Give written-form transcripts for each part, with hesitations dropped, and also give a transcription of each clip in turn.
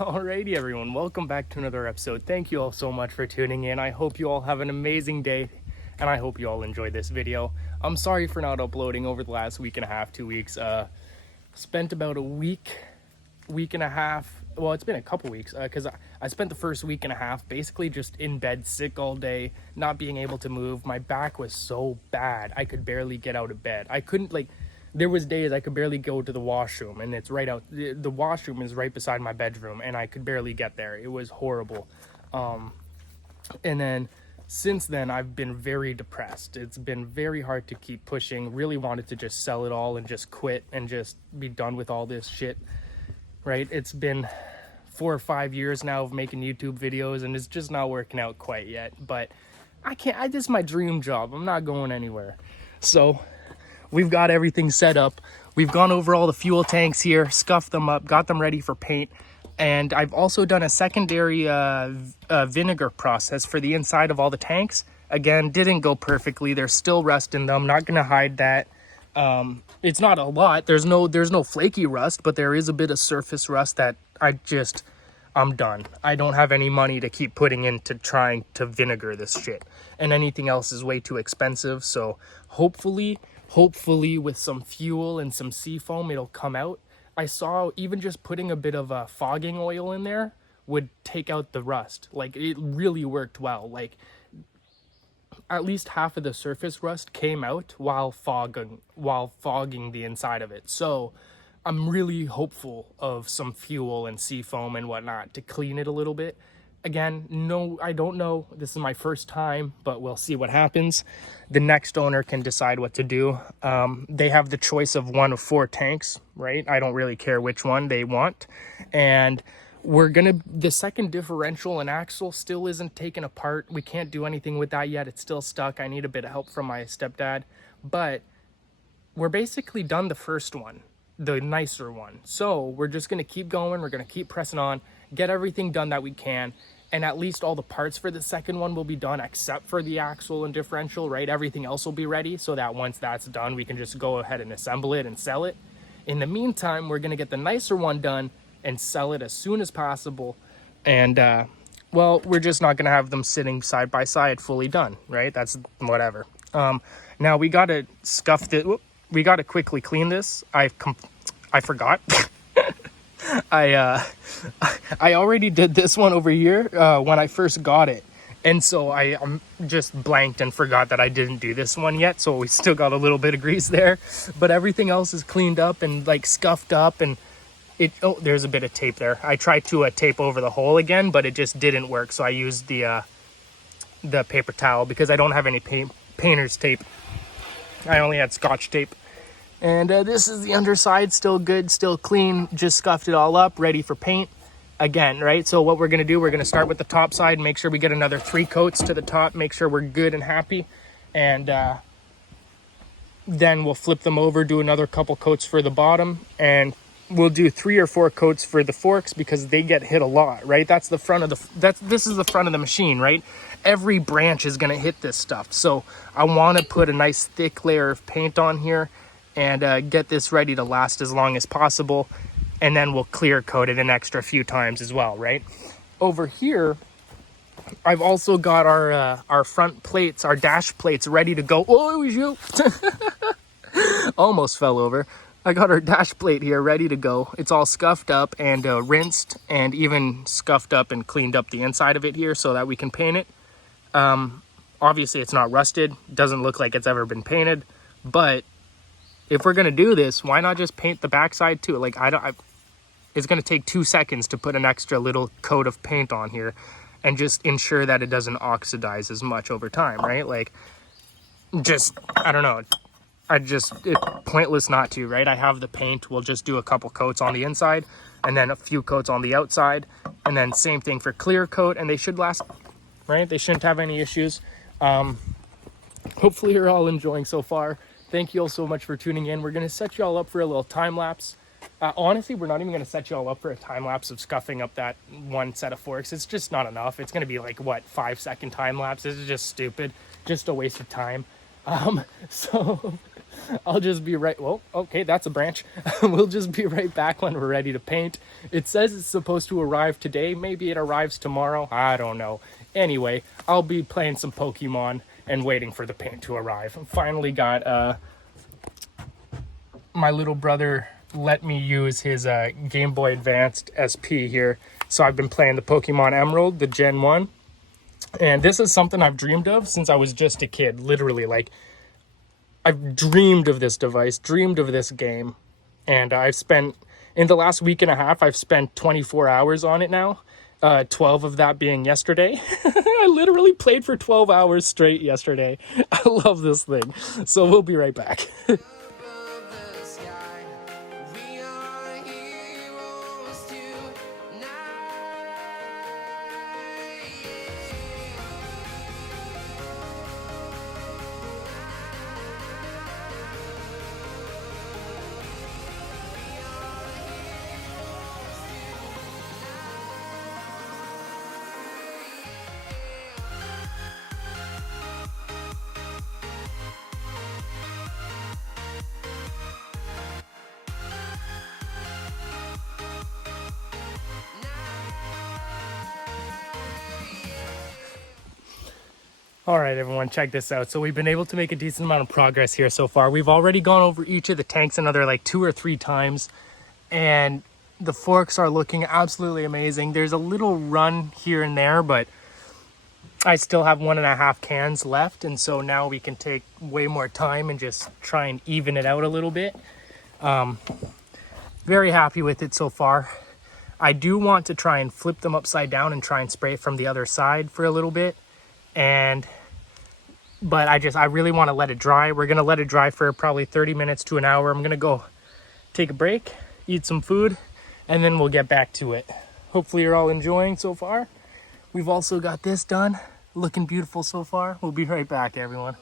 Alrighty everyone, welcome back to another episode. Thank you all so much for tuning in. I hope you all have an amazing day and I hope you all enjoyed this video. I'm sorry for not uploading over the last week and a half, 2 weeks. Spent about a week and a half, well it's been a couple weeks because I spent the first week and a half basically just in bed sick all day, not being able to move. My back was so bad I could barely get out of bed. I couldn't there was days I could barely go to the washroom, and it's right out, the washroom is right beside my bedroom, and I could barely get there. It was horrible. And then since then I've been very depressed. It's been very hard to keep pushing. Really wanted to just sell it all and just quit and just be done with all this shit, right? It's been 4 or 5 years now of making YouTube videos, and it's just not working out quite yet. But this is my dream job. I'm not going anywhere. So we've got everything set up. We've gone over all the fuel tanks here, scuffed them up, got them ready for paint. And I've also done a secondary vinegar process for the inside of all the tanks. Again, didn't go perfectly. There's still rust in them. Not gonna hide that. It's not a lot. There's no flaky rust, but there is a bit of surface rust that I'm done. I don't have any money to keep putting into trying to vinegar this shit. And anything else is way too expensive. So hopefully with some fuel and some seafoam, it'll come out. I saw even just putting a bit of fogging oil in there would take out the rust. Like, it really worked well. Like, at least half of the surface rust came out while fogging the inside of it. So I'm really hopeful of some fuel and seafoam and whatnot to clean it a little bit. Again, no, I don't know. This is my first time, but we'll see what happens. The next owner can decide what to do. They have the choice of 1 of 4 tanks, right? I don't really care which one they want. And the second differential and axle still isn't taken apart. We can't do anything with that yet. It's still stuck. I need a bit of help from my stepdad. But we're basically done the first one, the nicer one. So we're just going to keep going. We're going to keep pressing on, get everything done that we can, and at least all the parts for the second one will be done except for the axle and differential, right? Everything else will be ready so that once that's done, we can just go ahead and assemble it and sell it. In the meantime, we're going to get the nicer one done and sell it as soon as possible. And, well, we're just not going to have them sitting side by side fully done, right? That's whatever. Now we got to we got to quickly clean this. I forgot. I already did this one over here when I first got it, and so I'm just blanked and forgot that I didn't do this one yet, so we still got a little bit of grease there, but everything else is cleaned up and like scuffed up, and there's a bit of tape there. I tried to tape over the hole again, but it just didn't work, so I used the paper towel because I don't have any painter's tape. I only had Scotch tape. And this is the underside, still good, still clean, just scuffed it all up, ready for paint again, right? So what we're going to do, we're going to start with the top side, make sure we get another 3 coats to the top, make sure we're good and happy, and then we'll flip them over, do another couple coats for the bottom, and we'll do 3 or 4 coats for the forks because they get hit a lot, right? That's the front of this is the front of the machine, right? Every branch is going to hit this stuff. So I want to put a nice thick layer of paint on here and get this ready to last as long as possible, and then we'll clear coat it an extra few times as well, right? Over here I've also got our front plates, our dash plates ready to go. Oh, you almost fell over. I got our dash plate here ready to go. It's all scuffed up and rinsed, and even scuffed up and cleaned up the inside of it here so that we can paint it. Obviously it's not rusted, doesn't look like it's ever been painted, but if we're gonna do this, why not just paint the backside too? Like, it's gonna take 2 seconds to put an extra little coat of paint on here and just ensure that it doesn't oxidize as much over time, right? Like, I don't know. It's pointless not to, right? I have the paint. We'll just do a couple coats on the inside and then a few coats on the outside, and then same thing for clear coat, and they should last, right? They shouldn't have any issues. Hopefully you're all enjoying so far. Thank you all so much for tuning in. We're going to set you all up for a little time lapse. Honestly, we're not even going to set you all up for a time lapse of scuffing up that one set of forks. It's just not enough. It's going to be like, what, 5-second time lapse? This is just stupid. Just a waste of time. So I'll just be right. Well, okay, that's a branch. We'll just be right back when we're ready to paint. It says it's supposed to arrive today. Maybe it arrives tomorrow. I don't know. Anyway, I'll be playing some Pokemon and waiting for the paint to arrive. Finally got my little brother let me use his Game Boy Advanced SP here. So I've been playing the Pokemon Emerald, the Gen 1. And this is something I've dreamed of since I was just a kid. Literally, like, I've dreamed of this device, dreamed of this game. And I've spent, in the last week and a half, I've spent 24 hours on it now. 12 of that being yesterday. I literally played for 12 hours straight yesterday. I love this thing. So we'll be right back. All right, everyone, check this out. So we've been able to make a decent amount of progress here so far. We've already gone over each of the tanks another like 2 or 3 times, and the forks are looking absolutely amazing. There's a little run here and there, but I still have 1.5 cans left, and so now we can take way more time and just try and even it out a little bit. Very happy with it so far. I do want to try and flip them upside down and try and spray it from the other side for a little bit. But I really want to let it dry. We're going to let it dry for probably 30 minutes to an hour. I'm going to go take a break, eat some food, and then we'll get back to it. Hopefully you're all enjoying so far. We've also got this done. Looking beautiful so far. We'll be right back, everyone.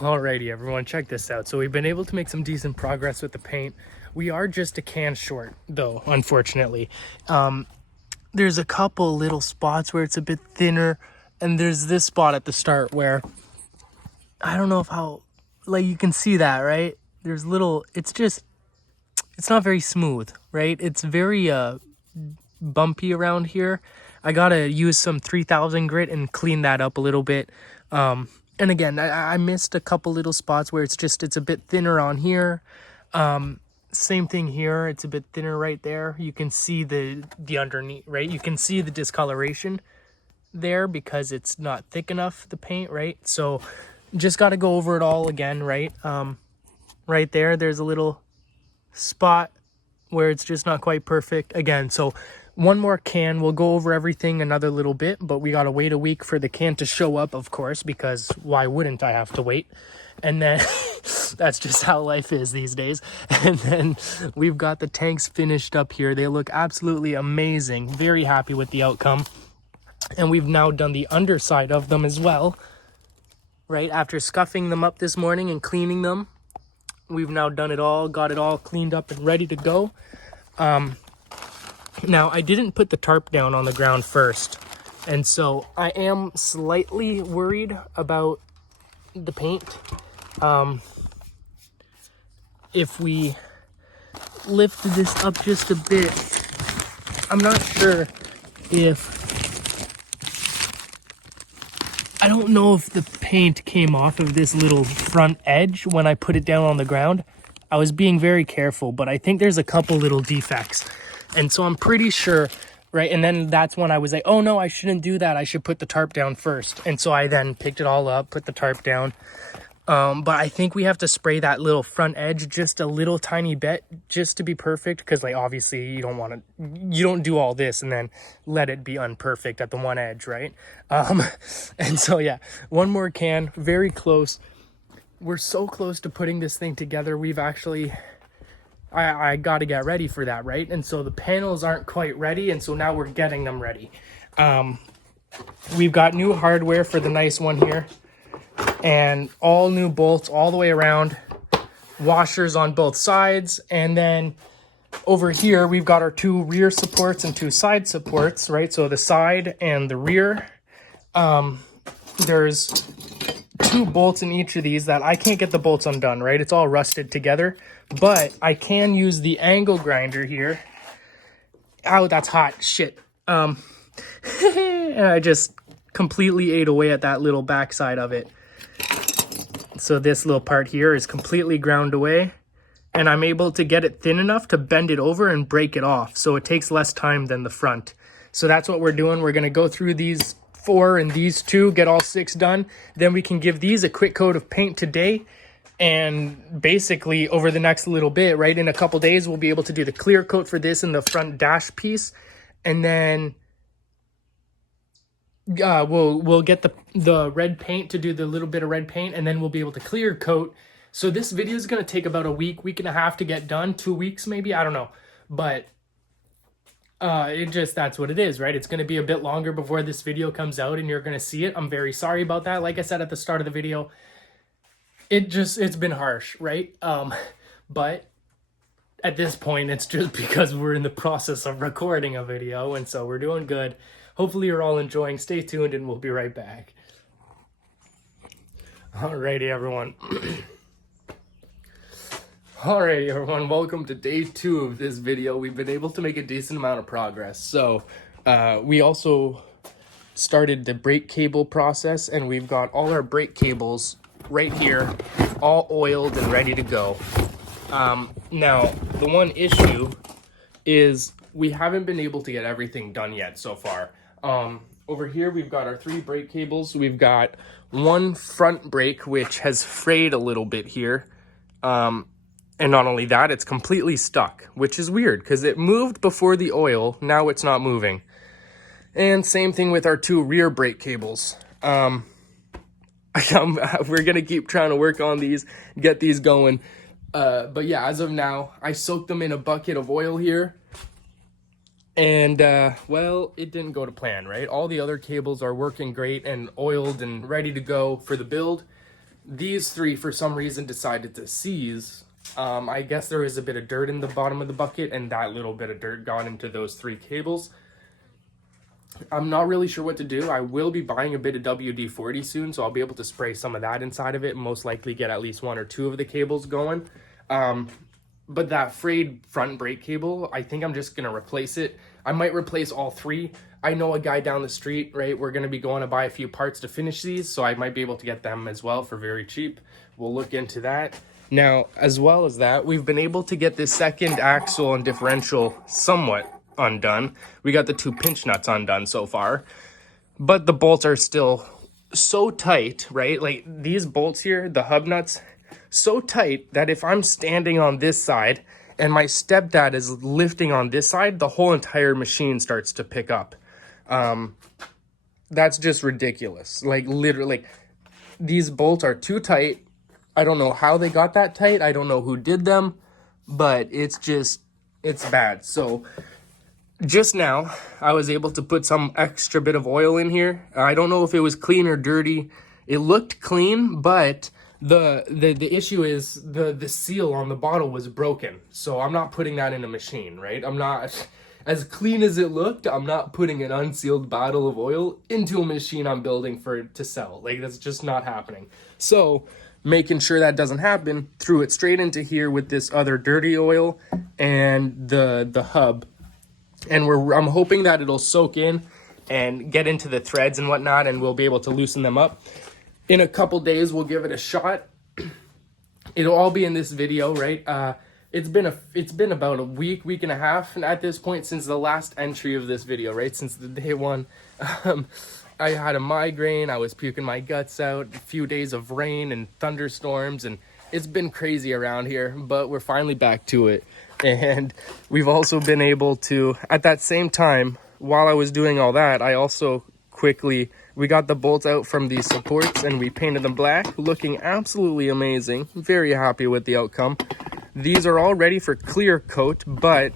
Alrighty, everyone, check this out. So we've been able to make some decent progress with the paint. We are just a can short, though, unfortunately. There's a couple little spots where it's a bit thinner, and there's this spot at the start where I don't know if how, like, you can see that, right? There's little, it's not very smooth, right? It's very bumpy around here. I gotta use some 3000 grit and clean that up a little bit. And again, I missed a couple little spots where it's a bit thinner on here. Same thing here. It's a bit thinner right there. You can see the underneath, right? You can see the discoloration there because it's not thick enough, the paint, right? So just got to go over it all again, right? Right there, there's a little spot where it's just not quite perfect. Again, so one more can. We'll go over everything another little bit, but we got to wait a week for the can to show up, of course, because why wouldn't I have to wait? And then that's just how life is these days. And then we've got the tanks finished up here. They look absolutely amazing. Very happy with the outcome. And we've now done the underside of them as well, right? After scuffing them up this morning and cleaning them, we've now done it all, got it all cleaned up and ready to go. Now, I didn't put the tarp down on the ground first, and so I am slightly worried about the paint. If we lift this up just a bit. I'm not sure if... I don't know if the paint came off of this little front edge when I put it down on the ground. I was being very careful, but I think there's a couple little defects. And so I'm pretty sure, right? And then that's when I was like, oh no, I shouldn't do that. I should put the tarp down first. And so I then picked it all up, put the tarp down. But I think we have to spray that little front edge just a little tiny bit just to be perfect. Because like obviously you don't do all this and then let it be unperfect at the one edge, right? And so yeah, one more can, very close. We're so close to putting this thing together. We've actually, I got to get ready for that, right? And so the panels aren't quite ready. And so now we're getting them ready. We've got new hardware for the nice one here. And all new bolts all the way around, washers on both sides, and then over here we've got our 2 rear supports and 2 side supports, right? So the side and the rear, there's 2 bolts in each of these that I can't get the bolts undone, right? It's all rusted together, but I can use the angle grinder here. Ow, that's hot, shit. And I just completely ate away at that little backside of it. So this little part here is completely ground away, and I'm able to get it thin enough to bend it over and break it off. So it takes less time than the front. So that's what we're doing. We're going to go through these 4 and these 2, get all 6 done. Then we can give these a quick coat of paint today. And basically over the next little bit, right, in a couple days, we'll be able to do the clear coat for this in the front dash piece. And then we'll get the red paint to do the little bit of red paint, and then we'll be able to clear coat. So this video is going to take about a week and a half to get done, 2 weeks maybe, I don't know, but that's what it is, right? It's going to be a bit longer before this video comes out and you're going to see it. I'm very sorry about that. Like I said at the start of the video, it's been harsh, right? But at this point it's just because we're in the process of recording a video, and so we're doing good. Hopefully you're all enjoying. Stay tuned and we'll be right back. Alrighty, everyone. Alrighty, everyone. Welcome to day 2 of this video. We've been able to make a decent amount of progress. So we also started the brake cable process, and we've got all our brake cables right here, all oiled and ready to go. Now, the one issue is we haven't been able to get everything done yet so far. Over here, we've got our 3 brake cables. We've got one front brake, which has frayed a little bit here. And not only that, it's completely stuck, which is weird because it moved before the oil. Now it's not moving. And same thing with our 2 rear brake cables. We're going to keep trying to work on these, get these going. But yeah, as of now, I soaked them in a bucket of oil here. And, well, it didn't go to plan, right? All the other cables are working great and oiled and ready to go for the build. These 3, for some reason, decided to seize. I guess there is a bit of dirt in the bottom of the bucket, and that little bit of dirt got into those 3 cables. I'm not really sure what to do. I will be buying a bit of WD-40 soon, so I'll be able to spray some of that inside of it and most likely get at least 1 or 2 of the cables going. But that frayed front brake cable, I think I'm just going to replace it. I might replace all 3. I know a guy down the street, right? We're going to be going to buy a few parts to finish these, so I might be able to get them as well for very cheap. We'll look into that. Now, as well as that, we've been able to get this second axle and differential somewhat undone. We got the 2 pinch nuts undone so far, but the bolts are still so tight, right? Like these bolts here, the hub nuts, so tight that if I'm standing on this side and my stepdad is lifting on this side, the whole entire machine starts to pick up. That's just ridiculous. Like literally, these bolts are too tight. I don't know how they got that tight. I don't know who did them, but it's bad. So just now I was able to put some extra bit of oil in here. I don't know if it was clean or dirty. It looked clean, but the issue is the seal on the bottle was broken. So I'm not putting that in a machine, right? I'm not, as clean as it looked, I'm not putting an unsealed bottle of oil into a machine I'm building to sell. Like, that's just not happening. So making sure that doesn't happen, threw it straight into here with this other dirty oil and the hub. And I'm hoping that it'll soak in and get into the threads and whatnot, and we'll be able to loosen them up. In a couple days, we'll give it a shot. It'll all be in this video, right? It's been about a week and a half at this point since the last entry of this video, right? Since the day one. I had a migraine, I was puking my guts out, a few days of rain and thunderstorms, and it's been crazy around here, but we're finally back to it. And we've also been able to, at that same time, while I was doing all that, I also we got the bolts out from these supports and we painted them black, looking absolutely amazing. Very happy with the outcome. These are all ready for clear coat, but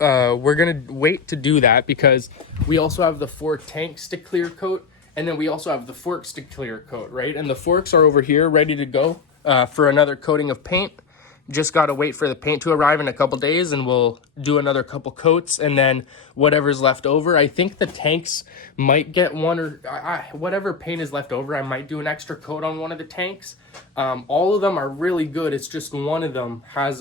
we're gonna wait to do that because we also have the 4 tanks to clear coat, and then we also have the forks to clear coat, right? And the forks are over here ready to go for another coating of paint. Just gotta wait for the paint to arrive in a couple days, and we'll do another couple coats, and then whatever's left over. I think the tanks might get one, or whatever paint is left over, I might do an extra coat on one of the tanks. All of them are really good. It's just one of them has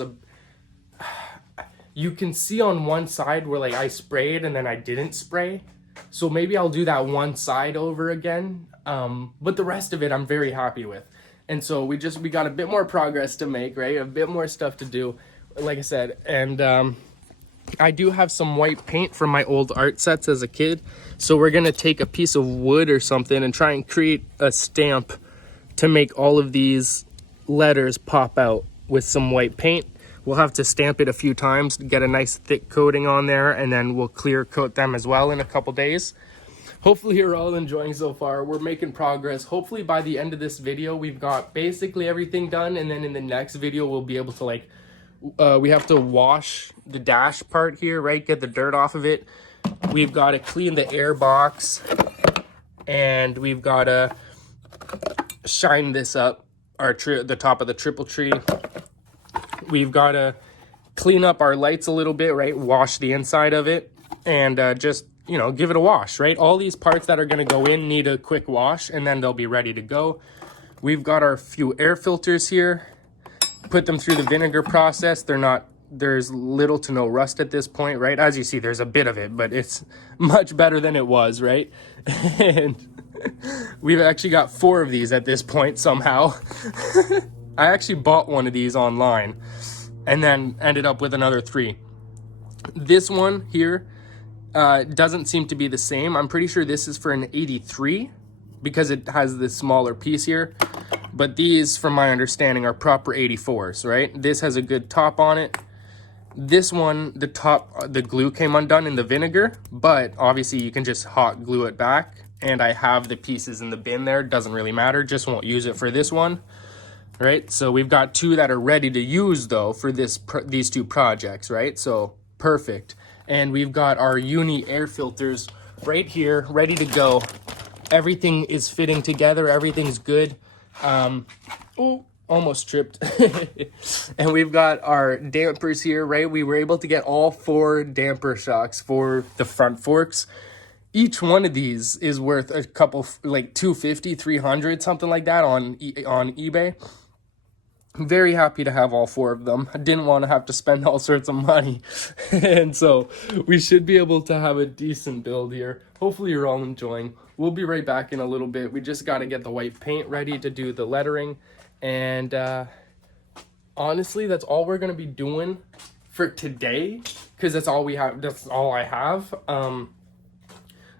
you can see on one side where like I sprayed and then I didn't spray. So maybe I'll do that one side over again. But the rest of it I'm very happy with. And so we got a bit more progress to make, right? A bit more stuff to do, like I said. And I do have some white paint from my old art sets as a kid. So we're gonna take a piece of wood or something and try and create a stamp to make all of these letters pop out with some white paint. We'll have to stamp it a few times to get a nice thick coating on there, and then we'll clear coat them as well in a couple days. Hopefully you're all enjoying so far. We're making progress. Hopefully by the end of this video, we've got basically everything done. And then in the next video, we'll be able to like, we have to wash the dash part here, right? Get the dirt off of it. We've got to clean the air box, and we've got to shine this up, the top of the triple tree. We've got to clean up our lights a little bit, right? Wash the inside of it, and just, you know, give it a wash, right? All these parts that are going to go in need a quick wash, and then they'll be ready to go. We've got our few air filters here. Put them through the vinegar process. There's little to no rust at this point, right? As you see, there's a bit of it, but it's much better than it was, right? And we've actually got 4 of these at this point somehow. I actually bought one of these online and then ended up with another 3. This one here doesn't seem to be the same. I'm pretty sure this is for an 83 because it has this smaller piece here. But these, from my understanding, are proper 84s, right? This has a good top on it. This one, the glue came undone in the vinegar, but obviously you can just hot glue it back. And I have the pieces in the bin there. Doesn't really matter. Just won't use it for this one, right? So we've got 2 that are ready to use though for these 2 projects, right? So perfect. And we've got our uni air filters right here, ready to go. Everything is fitting together. Everything's good. Oh, almost tripped. And we've got our dampers here, right? We were able to get all 4 damper shocks for the front forks. Each one of these is worth a couple, like $250, $300, something like that on eBay. I'm very happy to have all 4 of them. I didn't want to have to spend all sorts of money. And so we should be able to have a decent build here. Hopefully you're all enjoying. We'll be right back in a little bit. We just got to get the white paint ready to do the lettering. And honestly, that's all we're going to be doing for today, because that's all we have. That's all I have.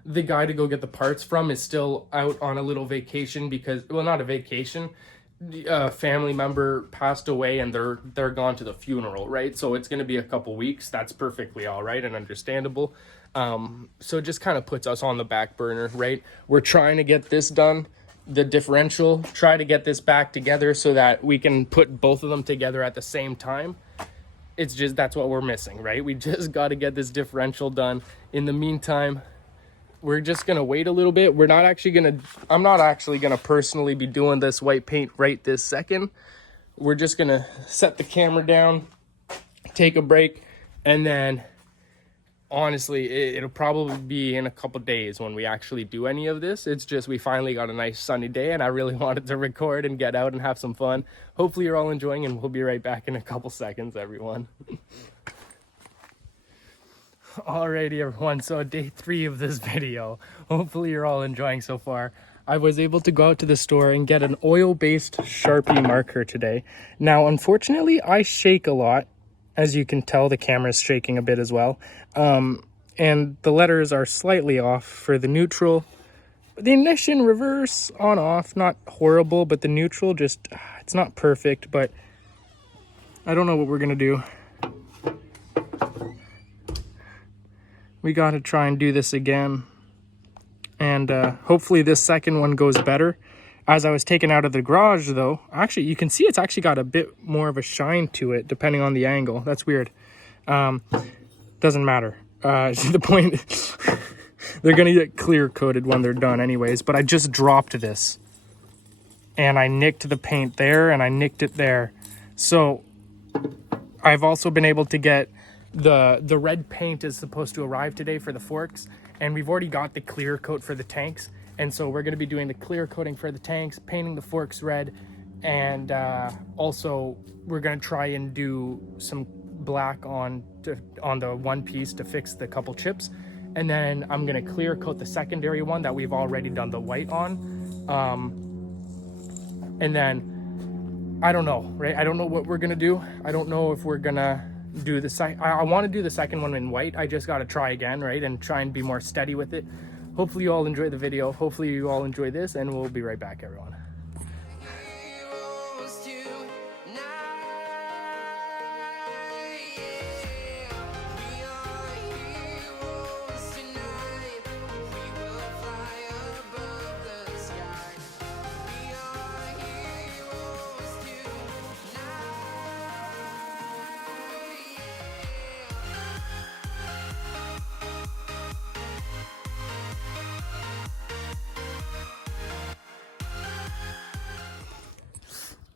The guy to go get the parts from is still out on a little vacation because, well, not a vacation. A family member passed away and they're gone to the funeral, right? So it's going to be a couple weeks. That's perfectly all right and understandable. So it just kind of puts us on the back burner, right? We're trying to get this done, the differential, try to get this back together so that we can put both of them together at the same time. It's just, that's what we're missing, right? We just got to get this differential done. In the meantime, we're just going to wait a little bit. I'm not actually going to personally be doing this white paint right this second. We're just going to set the camera down, take a break, and then honestly, it'll probably be in a couple days when we actually do any of this. It's just we finally got a nice sunny day and I really wanted to record and get out and have some fun. Hopefully you're all enjoying, and we'll be right back in a couple seconds, everyone. Alrighty, everyone, so day 3 of this video. Hopefully you're all enjoying so far. I was able to go out to the store and get an oil-based Sharpie marker today. Now, unfortunately, I shake a lot. As you can tell, the camera's shaking a bit as well. And the letters are slightly off for the neutral. The ignition, reverse, on, off, not horrible, but the neutral just, it's not perfect, but I don't know what we're gonna do. We gotta try and do this again. And hopefully this second one goes better. As I was taken out of the garage though, actually you can see it's actually got a bit more of a shine to it depending on the angle. That's weird. Doesn't matter. The point, they're gonna get clear coated when they're done anyways, but I just dropped this. And I nicked the paint there and I nicked it there. So I've also been able to get the red paint is supposed to arrive today for the forks, and we've already got the clear coat for the tanks. And so we're going to be doing the clear coating for the tanks, painting the forks red, and also we're going to try and do some black on the one piece to fix the couple chips. And then I'm going to clear coat the secondary one that we've already done the white on. And then I don't know, right? I don't know what we're going to do. I don't know if we're going to do the I want to do the second one in white. I just got to try again, right? And try and be more steady with it. Hopefully you all enjoy the video. Hopefully you all enjoy this, and we'll be right back, everyone.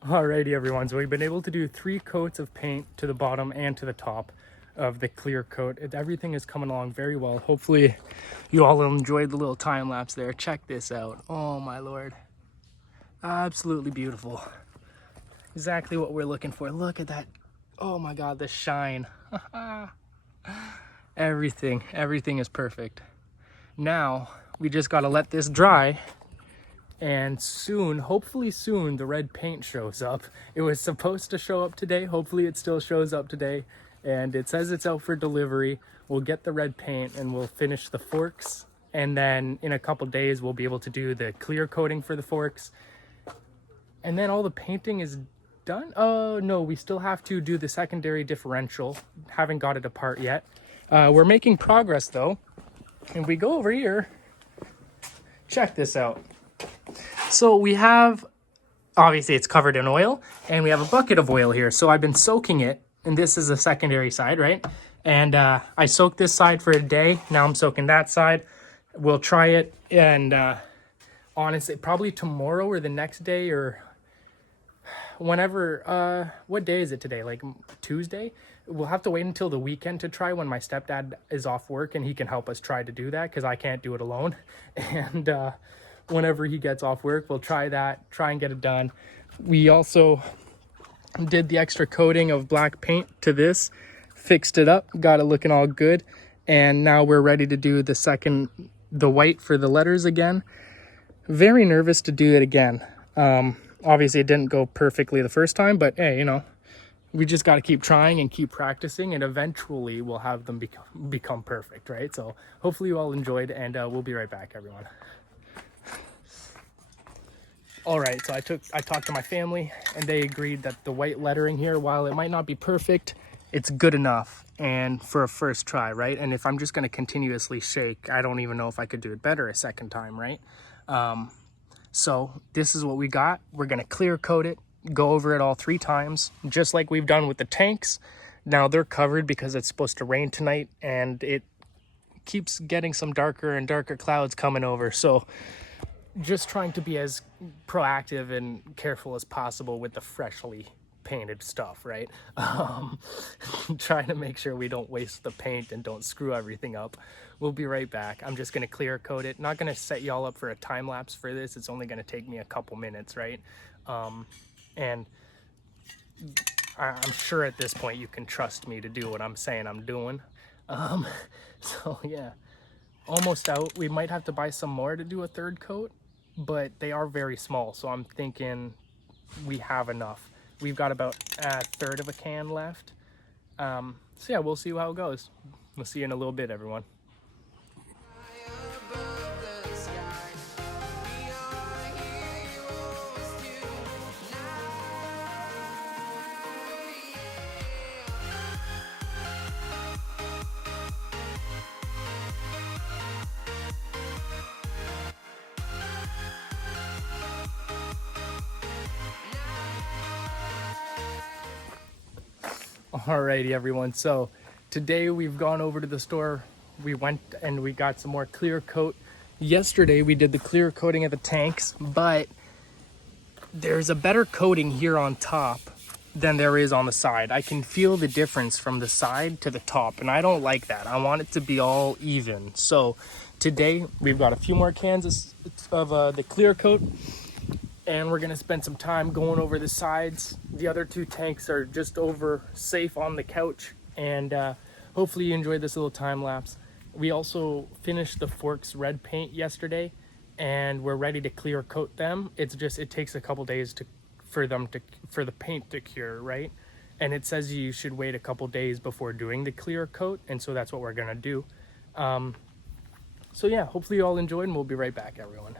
Alrighty, everyone, so we've been able to do 3 coats of paint to the bottom and to the top of the clear coat. Everything is coming along very well. Hopefully you all enjoyed the little time lapse there. Check this out. Oh my lord, absolutely beautiful. Exactly what we're looking for. Look at that. Oh my god, the shine. everything is perfect. Now we just got to let this dry. And soon, hopefully soon, the red paint shows up. It was supposed to show up today. Hopefully it still shows up today. And it says it's out for delivery. We'll get the red paint and we'll finish the forks. And then in a couple days, we'll be able to do the clear coating for the forks. And then all the painting is done. Oh, no, we still have to do the secondary differential. Haven't got it apart yet. We're making progress though. And we go over here. Check this out. So we have, obviously it's covered in oil, and we have a bucket of oil here. So I've been soaking it, and this is the secondary side, right? And I soaked this side for a day. Now I'm soaking that side. We'll try it, and honestly, probably tomorrow or the next day or whenever, what day is it today? Like Tuesday? We'll have to wait until the weekend to try when my stepdad is off work and he can help us try to do that because I can't do it alone. And whenever he gets off work, we'll try and get it done. We also did the extra coating of black paint to this, fixed it up, got it looking all good, and now we're ready to do the white for the letters again. Very nervous to do it again. Obviously it didn't go perfectly the first time, but hey, you know, we just got to keep trying and keep practicing, and eventually we'll have them become perfect, right? So hopefully you all enjoyed, and we'll be right back, everyone. All right, so I talked to my family, and they agreed that the white lettering here, while it might not be perfect, it's good enough and for a first try, right? And if I'm just going to continuously shake, I don't even know if I could do it better a second time, right? So this is what we got. We're going to clear coat it, go over it all 3 times, just like we've done with the tanks. Now they're covered because it's supposed to rain tonight, and it keeps getting some darker and darker clouds coming over. So just trying to be as proactive and careful as possible with the freshly painted stuff, right? Trying to make sure we don't waste the paint and don't screw everything up. We'll be right back. I'm just gonna clear coat it. Not gonna set y'all up for a time lapse for this. It's only gonna take me a couple minutes, right? And I'm sure at this point you can trust me to do what I'm saying I'm doing. So yeah, almost out. We might have to buy some more to do a third coat, but they are very small, so I'm thinking we have enough. We've got about a third of a can left. So yeah, we'll see how it goes. We'll see you in a little bit, everyone. Alrighty everyone, so today we've gone over to the store. We went and we got some more clear coat. Yesterday we did the clear coating of the tanks, but there's a better coating here on top than there is on the side. I can feel the difference from the side to the top, and I don't like that. I want it to be all even. So today we've got a few more cans of the clear coat, and we're gonna spend some time going over the sides. The other two tanks are just over safe on the couch, and hopefully you enjoyed this little time lapse. We also finished the forks red paint yesterday, and we're ready to clear coat them. It's just, it takes a couple days for the paint to cure, right? And it says you should wait a couple days before doing the clear coat, and so that's what we're gonna do. So yeah, hopefully you all enjoyed, and we'll be right back, everyone.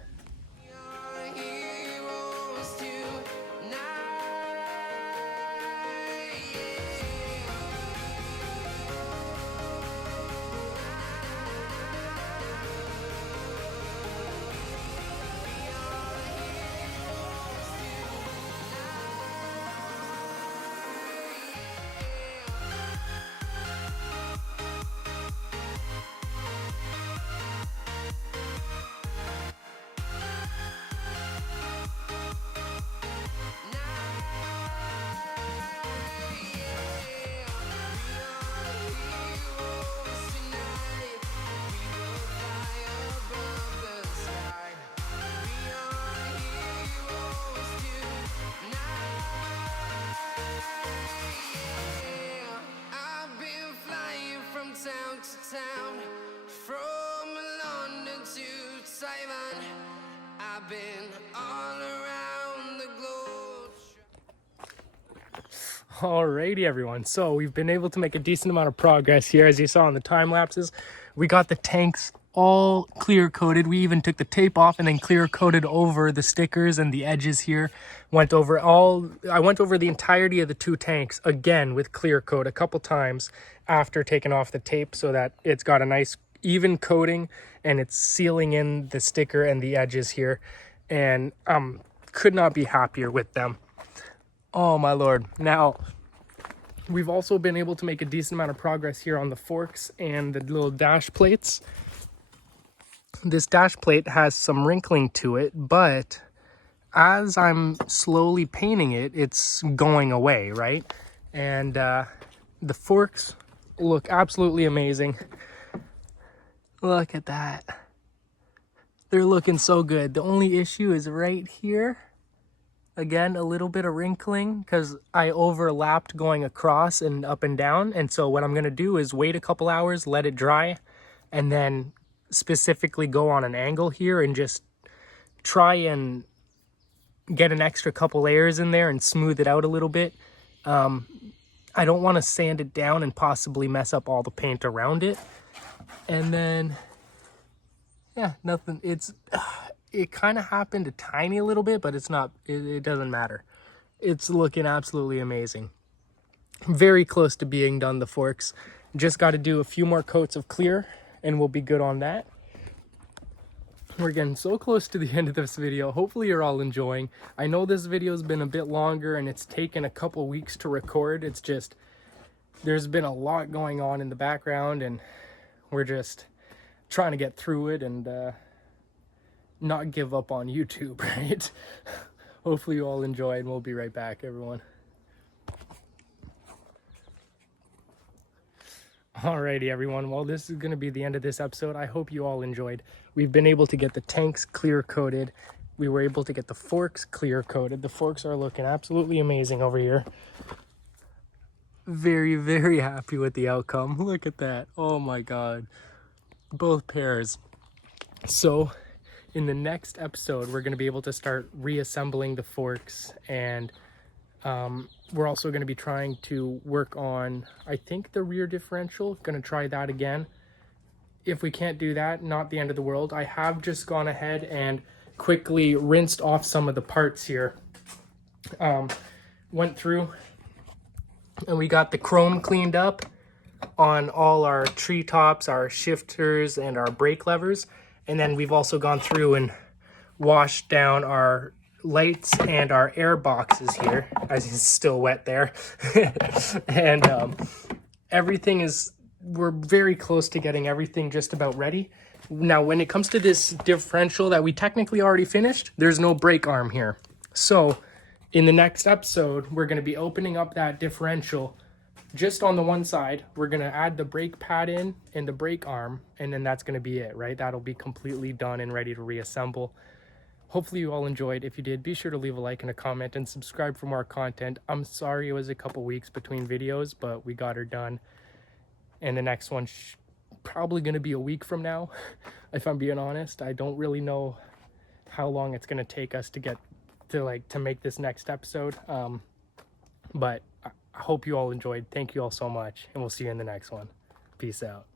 Town, from London to Taiwan, I've been all around the globe. Alrighty everyone, so we've been able to make a decent amount of progress here. As you saw in the time lapses, we got the tanks all clear coated. We even took the tape off and then clear coated over the stickers and the edges here. I went over the entirety of the two tanks again with clear coat a couple times after taking off the tape, so that it's got a nice even coating and it's sealing in the sticker and the edges here, and could not be happier with them. Oh my lord. Now we've also been able to make a decent amount of progress here on the forks and the little dash plates. This dash plate has some wrinkling to it, but as I'm slowly painting it, it's going away, right? And the forks look absolutely amazing. Look at that. They're looking so good. The only issue is right here. Again, a little bit of wrinkling because I overlapped going across and up and down. And so what I'm going to do is wait a couple hours, let it dry, and then specifically go on an angle here and just try and get an extra couple layers in there and smooth it out a little bit. I don't want to sand it down and possibly mess up all the paint around it. And then, yeah, nothing. It kind of happened a tiny little bit, but it's not, it doesn't matter. It's looking absolutely amazing. Very close to being done, the forks. Just got to do a few more coats of clear and we'll be good on that. We're getting so close to the end of this video. Hopefully you're all enjoying. I know this video's been a bit longer and it's taken a couple weeks to record. It's just, there's been a lot going on in the background and we're just trying to get through it and not give up on YouTube, right? Hopefully you all enjoy, and we'll be right back, everyone. Alrighty, everyone. Well, this is going to be the end of this episode. I hope you all enjoyed. We've been able to get the tanks clear coated. We were able to get the forks clear coated. The forks are looking absolutely amazing over here. Very, very happy with the outcome. Look at that. Oh my God. Both pairs. So in the next episode, we're going to be able to start reassembling the forks, and we're also going to be trying to work on, I think, the rear differential. Going to try that again. If we can't do that, not the end of the world. I have just gone ahead and quickly rinsed off some of the parts here. Went through and we got the chrome cleaned up on all our tree tops, our shifters, and our brake levers. And then we've also gone through and washed down our lights and our air boxes here, as it's still wet there. And everything is, we're very close to getting everything just about ready. Now, when it comes to this differential that we technically already finished, there's no brake arm here. So in the next episode, we're going to be opening up that differential just on the one side. We're going to add the brake pad in and the brake arm, and then that's going to be it, right? That'll be completely done and ready to reassemble. Hopefully you all enjoyed. If you did, be sure to leave a like and a comment and subscribe for more content. I'm sorry it was a couple weeks between videos, but we got her done. And the next one's probably going to be a week from now, if I'm being honest. I don't really know how long it's going to take us to get to make this next episode. But I hope you all enjoyed. Thank you all so much, and we'll see you in the next one. Peace out.